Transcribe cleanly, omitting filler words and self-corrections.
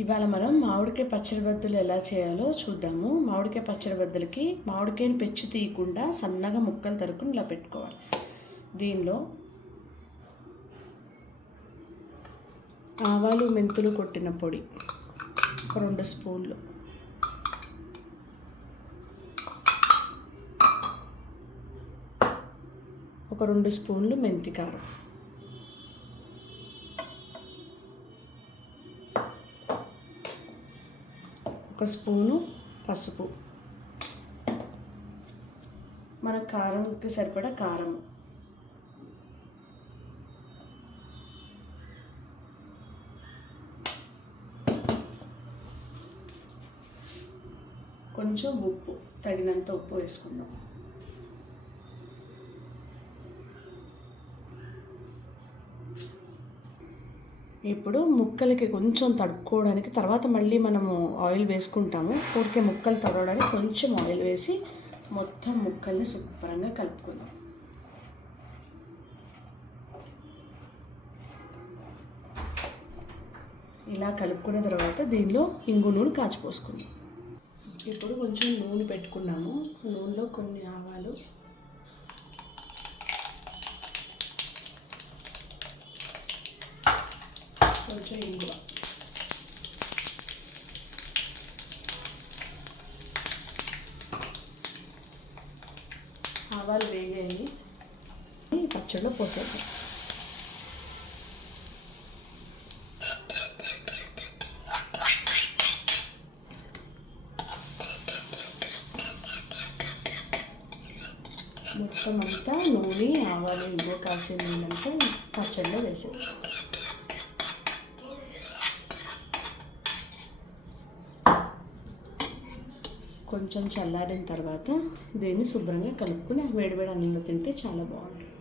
ఇవాళ మనం మామిడికాయ పచ్చడి బద్దలు ఎలా చేయాలో చూద్దాము. మామిడికాయ పచ్చడి బద్దలకి మామిడికాయని పెచ్చు తీయకుండా సన్నగా ముక్కలు తరుక్కుని ఇలా పెట్టుకోవాలి. దీనిలో ఆవాలు మెంతులు కొట్టిన పొడి ఒక 2 స్పూన్లు, ఒక 2 స్పూన్లు మెంతి కారం, ఒక స్పూను పసుపు, మన కారంకి సరిపడా కారం, కొంచెం ఉప్పు, తగినంత ఉప్పు వేసుకుందాం. ఇప్పుడు ముక్కలకి కొంచెం తడుపుకోవడానికి తర్వాత మళ్ళీ మనము ఆయిల్ వేసుకుంటాము. ఊరికే ముక్కలు తడవడానికి కొంచెం ఆయిల్ వేసి మొత్తం ముక్కల్ని శుభ్రంగా కలుపుకుందాం. ఇలా కలుపుకున్న తర్వాత దీనిలో ఇంగు నూనె కాచిపోసుకుందాం. ఇప్పుడు కొంచెం నూనె పెట్టుకున్నాము. నూనెలో కొన్ని ఆవాలు, కొంచెం ఇంగువ, ఆవాలు వేగాయి, పచ్చడిలో పోసేద్దాం. మొత్తం అంతా నూనె, ఆవాలు, ఇంగువ కాసిన నీళ్ళంతా పచ్చడిలో వేసేది. కొంచెం చల్లారిన తర్వాత దీన్ని శుభ్రంగా కలుపుకుని వేడివేడి అన్నంలో తింటే చాలా బాగుంటుంది.